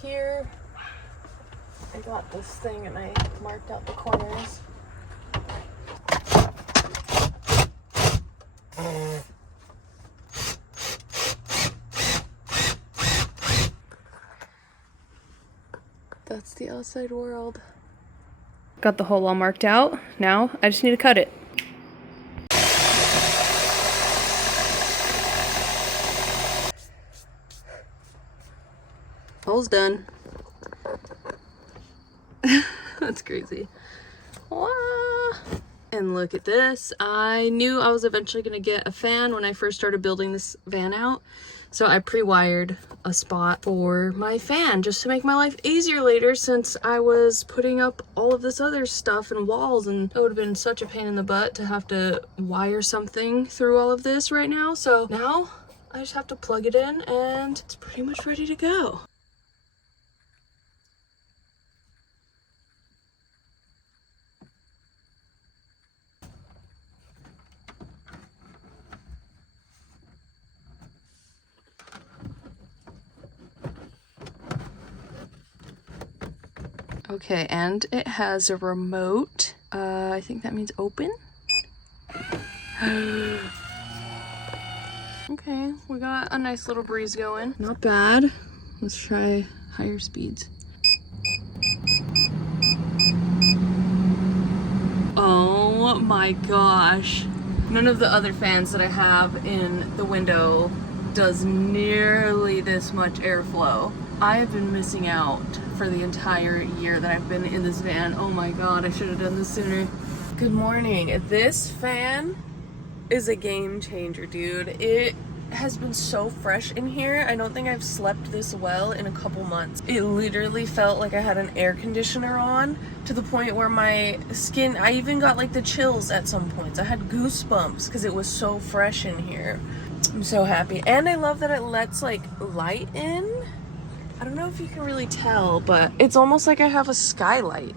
here. I got this thing and I marked out the corners. That's the outside world. Got the hole all marked out. Now I just need to cut it. Hole's done. That's crazy. Wah. And look at this. I knew I was eventually gonna get a fan when I first started building this van out. So I pre-wired a spot for my fan just to make my life easier later, since I was putting up all of this other stuff and walls, and it would have been such a pain in the butt to have to wire something through all of this right now. So now I just have to plug it in and it's pretty much ready to go. Okay, and it has a remote. I think that means open. Okay, we got a nice little breeze going. Not bad. Let's try higher speeds. Oh my gosh. None of the other fans that I have in the window does nearly this much airflow. I have been missing out for the entire year that I've been in this van. Oh my god, I should have done this sooner. Good morning. This fan is a game changer, dude. It has been so fresh in here. I don't think I've slept this well in a couple months. It literally felt like I had an air conditioner on, to the point where my skin, I even got like the chills at some points. I had goosebumps because it was so fresh in here. I'm so happy. And I love that it lets like light in. I don't know if you can really tell, but it's almost like I have a skylight.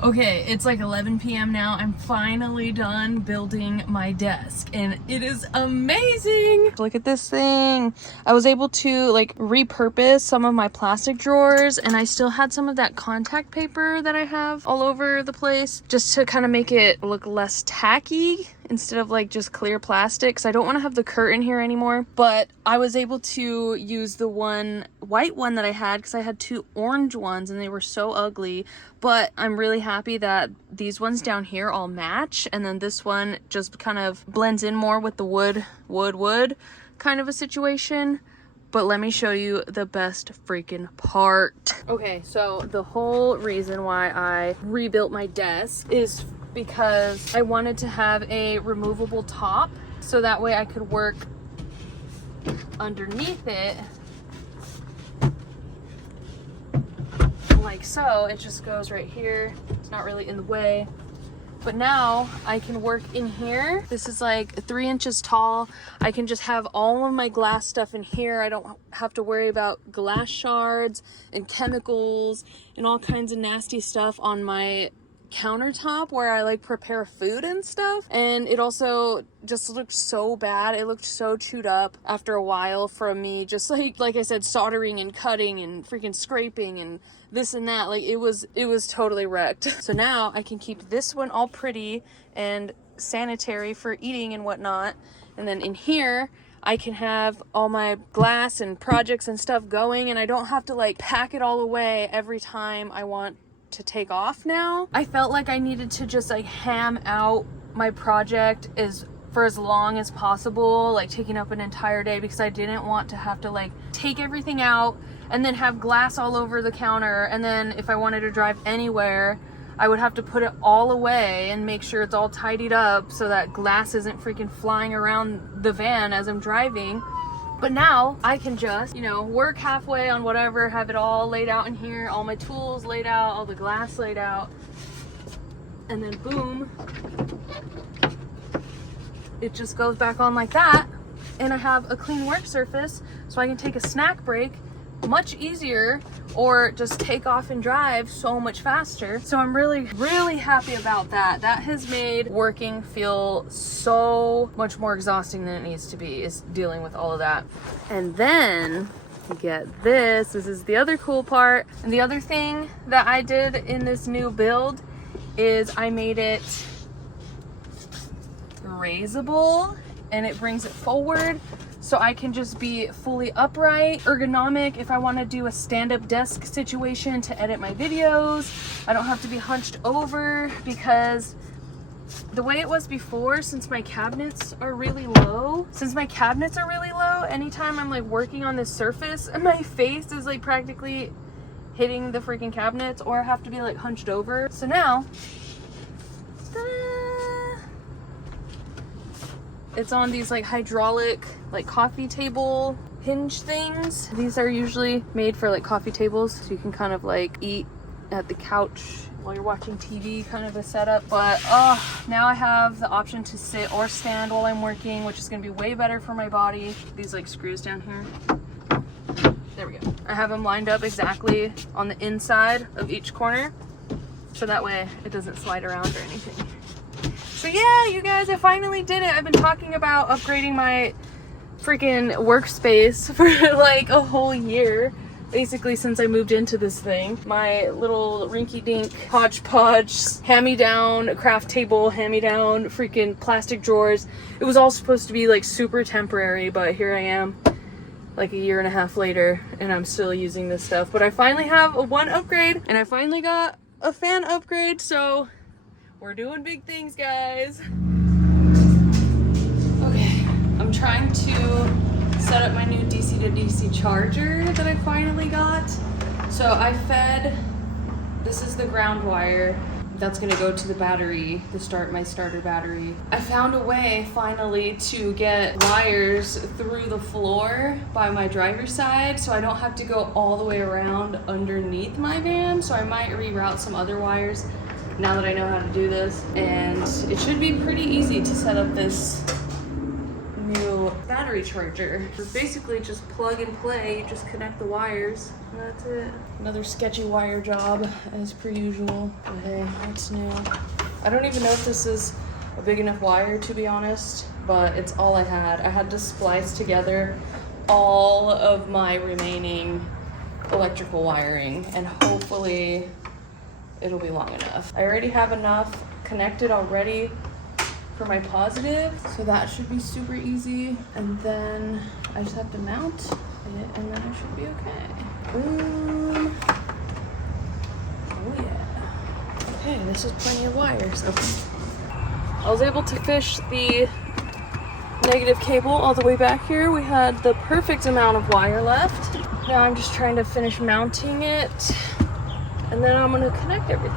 Okay, it's like 11 p.m. now. I'm finally done building my desk and it is amazing. Look at this thing. I was able to like repurpose some of my plastic drawers, and I still had some of that contact paper that I have all over the place, just to kind of make it look less tacky instead of like just clear plastic, because I don't want to have the curtain here anymore. But I was able to use the one white one that I had, because I had two orange ones and they were so ugly. But I'm really happy that these ones down here all match, and then this one just kind of blends in more with the wood kind of a situation. But let me show you the best freaking part. Okay, so the whole reason why I rebuilt my desk is because I wanted to have a removable top, so that way I could work underneath it like so. It just goes right here. It's not really in the way. But now I can work in here. This is like 3 inches tall. I can just have all of my glass stuff in here. I don't have to worry about glass shards and chemicals and all kinds of nasty stuff on my countertop where I like prepare food and stuff, and it also just looked so bad. It looked so chewed up after a while from me just like I said, soldering and cutting and freaking scraping and this and that. Like it was totally wrecked. So now I can keep this one all pretty and sanitary for eating and whatnot, and then in here I can have all my glass and projects and stuff going, and I don't have to like pack it all away every time I want to take off now. I felt like I needed to just like ham out my project for as long as possible, like taking up an entire day, because I didn't want to have to like take everything out and then have glass all over the counter, and then if I wanted to drive anywhere I would have to put it all away and make sure it's all tidied up so that glass isn't freaking flying around the van as I'm driving. But now I can just, you know, work halfway on whatever, have it all laid out in here, all my tools laid out, all the glass laid out, and then boom, it just goes back on like that, and I have a clean work surface so I can take a snack break much easier, or just take off and drive so much faster. So I'm really happy about that. That has made working feel so much more exhausting than it needs to be, is dealing with all of that. And then you get this is the other cool part. And the other thing that I did in this new build is I made it raisable, and it brings it forward so I can just be fully upright, ergonomic if I want to do a stand-up desk situation to edit my videos. I don't have to be hunched over, because the way it was before, since my cabinets are really low, anytime I'm like working on this surface, my face is like practically hitting the freaking cabinets, or I have to be like hunched over. So now, it's on these like hydraulic like coffee table hinge things. These are usually made for like coffee tables, so you can kind of like eat at the couch while you're watching TV, kind of a setup. But now I have the option to sit or stand while I'm working, which is going to be way better for my body. These like screws down here, there we go. I have them lined up exactly on the inside of each corner, so that way it doesn't slide around or anything. So yeah, you guys, I finally did it. I've been talking about upgrading my freaking workspace for like a whole year, basically since I moved into this thing. My little rinky-dink hodgepodge hand-me-down craft table, hand-me-down freaking plastic drawers. It was all supposed to be like super temporary, but here I am like a year and a half later and I'm still using this stuff. But I finally have one upgrade, and I finally got a fan upgrade, so we're doing big things, guys. Okay, I'm trying to set up my new DC to DC charger that I finally got. So I fed, this is the ground wire that's gonna go to the battery, my starter battery. I found a way finally to get wires through the floor by my driver's side, so I don't have to go all the way around underneath my van. So I might reroute some other wires now that I know how to do this, and it should be pretty easy to set up this new battery charger. It's basically just plug and play. You just connect the wires, and that's it. Another sketchy wire job as per usual. But hey, what's new? I don't even know if this is a big enough wire, to be honest, but it's all I had. I had to splice together all of my remaining electrical wiring, and hopefully it'll be long enough. I already have enough connected already for my positive, so that should be super easy. And then I just have to mount it, and then I should be okay. Boom. Oh yeah. Okay, this is plenty of wires. Okay. I was able to fish the negative cable all the way back here. We had the perfect amount of wire left. Now I'm just trying to finish mounting it, and then I'm gonna connect everything.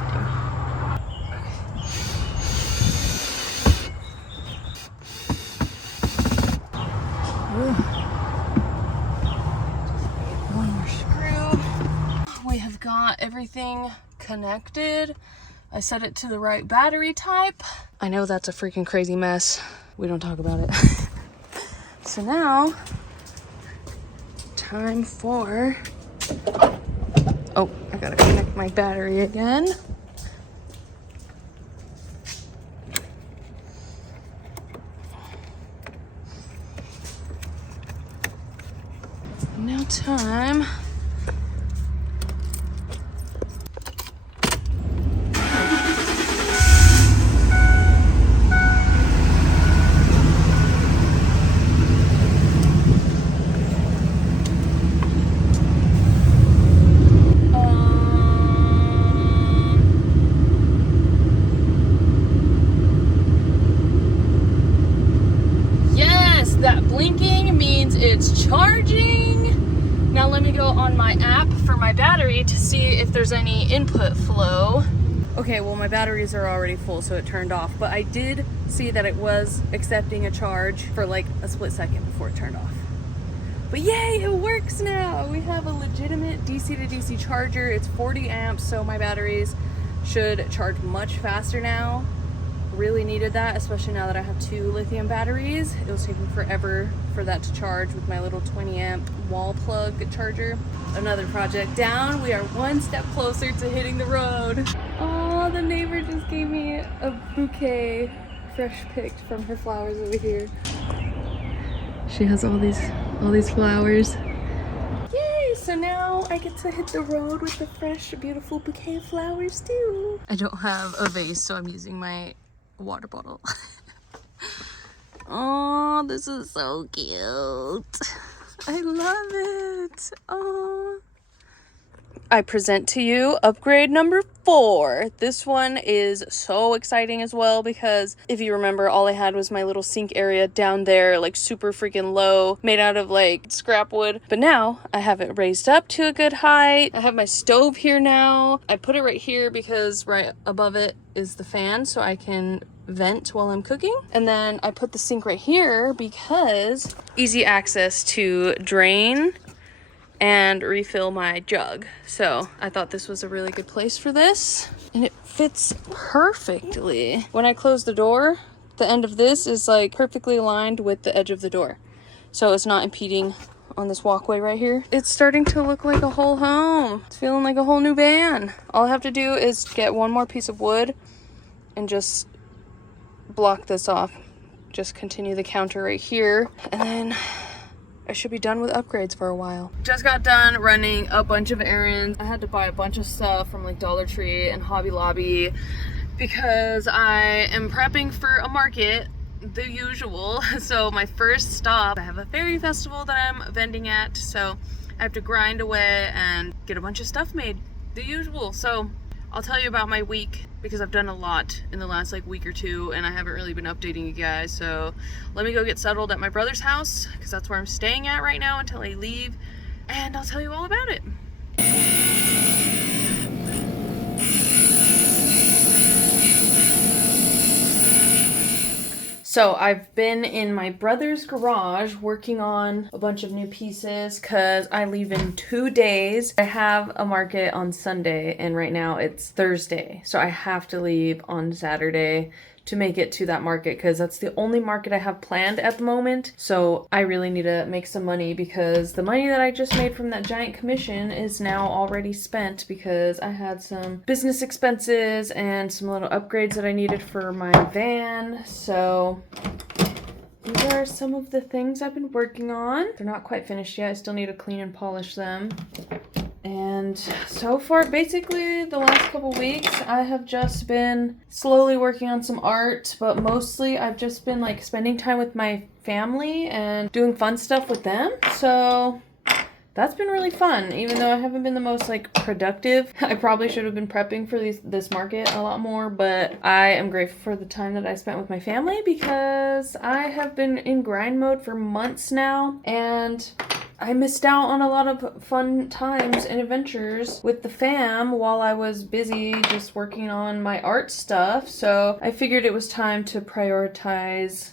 One more screw. We have got everything connected. I set it to the right battery type. I know that's a freaking crazy mess. We don't talk about it. So now, time for, oh, I gotta connect my battery again. Now time. Yes, that blinking means it's charging. Now let me go on my app for my battery to see if there's any input flow. Okay, well my batteries are already full, so it turned off, but I did see that it was accepting a charge for like a split second before it turned off. But yay, it works now! We have a legitimate DC to DC charger. It's 40 amps, so my batteries should charge much faster now. Really needed that, especially now that I have 2 lithium batteries. It was taking forever for that to charge with my little 20 amp wall plug charger. Another project down. We are one step closer to hitting the road. Oh, the neighbor just gave me a bouquet fresh picked from her flowers over here. She has all these flowers. Yay! So now I get to hit the road with a fresh, beautiful bouquet of flowers too. I don't have a vase, so I'm using my water bottle. Oh, this is so cute. I love it. Oh. I present to you upgrade number 4. This one is so exciting as well because if you remember, all I had was my little sink area down there, like super freaking low, made out of like scrap wood. But now I have it raised up to a good height. I have my stove here now. I put it right here because right above it is the fan, so I can vent while I'm cooking. And then I put the sink right here because easy access to drain and refill my jug. So I thought this was a really good place for this, and it fits perfectly. When I close the door, the end of this is like perfectly aligned with the edge of the door, so it's not impeding on this walkway right here. It's starting to look like a whole home. It's feeling like a whole new van. All I have to do is get one more piece of wood and just block this off. Just continue the counter right here, and then I should be done with upgrades for a while. Just got done running a bunch of errands. I had to buy a bunch of stuff from like Dollar Tree and Hobby Lobby because I am prepping for a market, the usual. So my first stop, I have a fairy festival that I'm vending at, so I have to grind away and get a bunch of stuff made, the usual. So I'll tell you about my week because I've done a lot in the last like week or two and I haven't really been updating you guys. So let me go get settled at my brother's house because that's where I'm staying at right now until I leave, and I'll tell you all about it. So I've been in my brother's garage working on a bunch of new pieces because I leave in 2 days. I have a market on Sunday and right now it's Thursday. So I have to leave on Saturday to make it to that market because that's the only market I have planned at the moment. So I really need to make some money because the money that I just made from that giant commission is now already spent because I had some business expenses and some little upgrades that I needed for my van. So these are some of the things I've been working on. They're not quite finished yet. I still need to clean and polish them. And so far, basically the last couple weeks, I have just been slowly working on some art, but mostly I've just been like spending time with my family and doing fun stuff with them. So that's been really fun, even though I haven't been the most like productive. I probably should have been prepping for this market a lot more, but I am grateful for the time that I spent with my family because I have been in grind mode for months now, and I missed out on a lot of fun times and adventures with the fam while I was busy just working on my art stuff. So I figured it was time to prioritize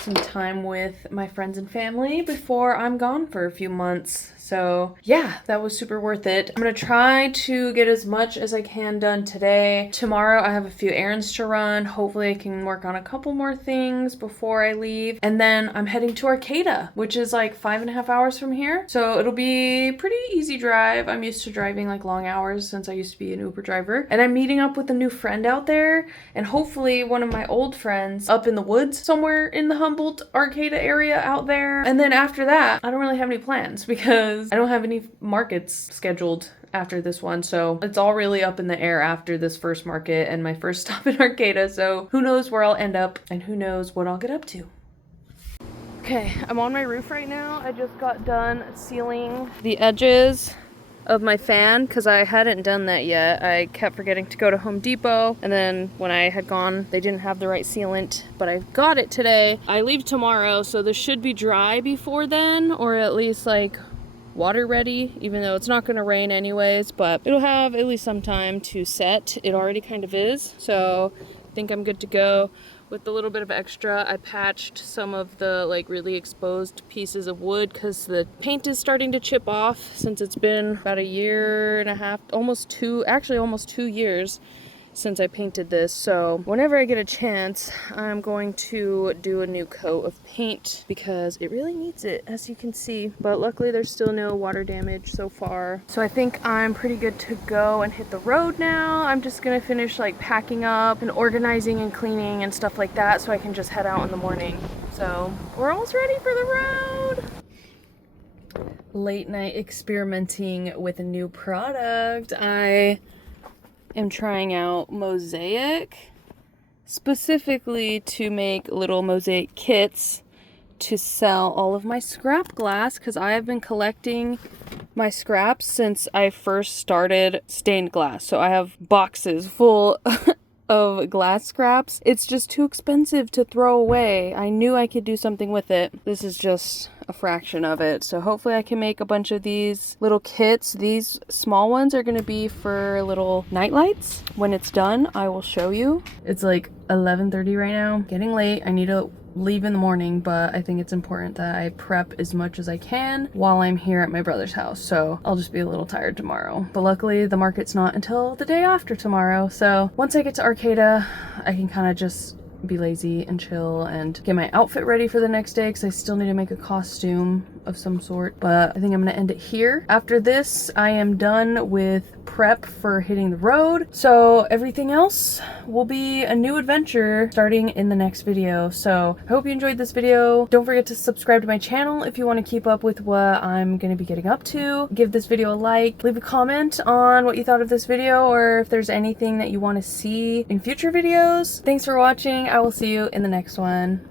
some time with my friends and family before I'm gone for a few months. So yeah, that was super worth it. I'm gonna try to get as much as I can done today. Tomorrow I have a few errands to run. Hopefully I can work on a couple more things before I leave. And then I'm heading to Arcata, which is like 5.5 hours from here. So it'll be pretty easy drive. I'm used to driving like long hours since I used to be an Uber driver. And I'm meeting up with a new friend out there, and hopefully one of my old friends up in the woods somewhere in the Humboldt Arcata area out there. And then after that, I don't really have any plans because I don't have any markets scheduled after this one, so it's all really up in the air after this first market and my first stop in Arcata. So who knows where I'll end up and who knows what I'll get up to. Okay, I'm on my roof right now. I just got done sealing the edges of my fan because I hadn't done that yet. I kept forgetting to go to Home Depot, and then when I had gone, they didn't have the right sealant, but I got it today. I leave tomorrow, so this should be dry before then, or at least like water ready, even though it's not going to rain anyways, but it'll have at least some time to set. It already kind of is, so I think I'm good to go. With a little bit of extra, I patched some of the like really exposed pieces of wood because the paint is starting to chip off since it's been about 1.5 years, almost 2 years since I painted this. So whenever I get a chance, I'm going to do a new coat of paint because it really needs it, as you can see. But luckily there's still no water damage so far. So I think I'm pretty good to go and hit the road now. I'm just gonna finish like packing up and organizing and cleaning and stuff like that so I can just head out in the morning. So we're almost ready for the road. Late night experimenting with a new product. I am trying out mosaic, specifically to make little mosaic kits to sell all of my scrap glass, because I have been collecting my scraps since I first started stained glass. So I have boxes full of glass scraps. It's just too expensive to throw away. I knew I could do something with it. This is just a fraction of it. So hopefully I can make a bunch of these little kits. These small ones are going to be for little night lights. When it's done, I will show you. It's like 11:30 right now. Getting late. I need to leave in the morning, but I think it's important that I prep as much as I can while I'm here at my brother's house. So I'll just be a little tired tomorrow. But luckily the market's not until the day after tomorrow. So once I get to Arcata, I can kind of just be lazy and chill and get my outfit ready for the next day because I still need to make a costume of some sort. But I think I'm gonna end it here. After this, I am done with prep for hitting the road. So everything else will be a new adventure starting in the next video. So I hope you enjoyed this video. Don't forget to subscribe to my channel if you want to keep up with what I'm going to be getting up to. Give this video a like, leave a comment on what you thought of this video, or if there's anything that you want to see in future videos. Thanks for watching. I will see you in the next one.